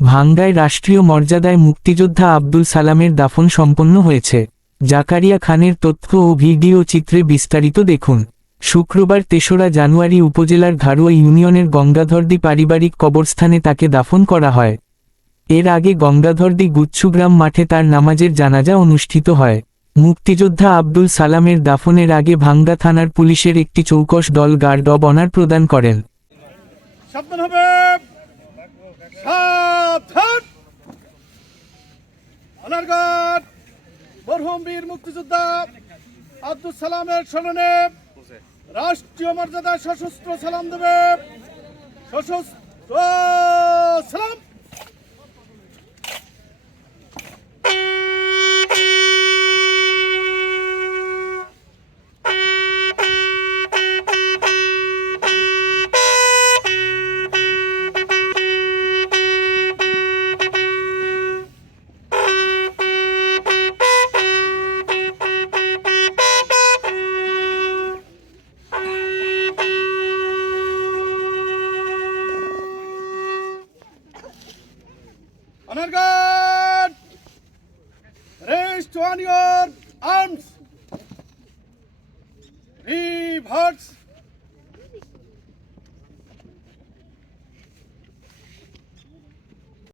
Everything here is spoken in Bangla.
ভাঙ্গায় রাষ্ট্রীয় মর্যাদায় মুক্তিযোদ্ধা আব্দুল সালামের দাফন সম্পন্ন হয়েছে। জাকারিয়া খানের তথ্য ও ভিডিও চিত্রে বিস্তারিত দেখুন। শুক্রবার ৩রা জানুয়ারি উপজেলার ঘাড়ুয়া ইউনিয়নের গঙ্গাধরদী পারিবারিক কবরস্থানে তাকে দাফন করা হয়। এর আগে গঙ্গাধরদী গুচ্ছুগ্রাম মাঠে তার নামাজের জানাজা অনুষ্ঠিত হয়। মুক্তিযোদ্ধা আব্দুল সালামের দাফনের আগে ভাঙ্গা থানার পুলিশের একটি চৌকস দল গার্ড অব অনার প্রদান করেন। মরহুম বীর মুক্তিযোদ্ধা আব্দুল সালামের স্মরণে রাষ্ট্রীয় মর্যাদায় সশস্ত্র সালাম দেবে। সশস্ত্র সালাম। Honor guard! Raise to on your arms. Reverse.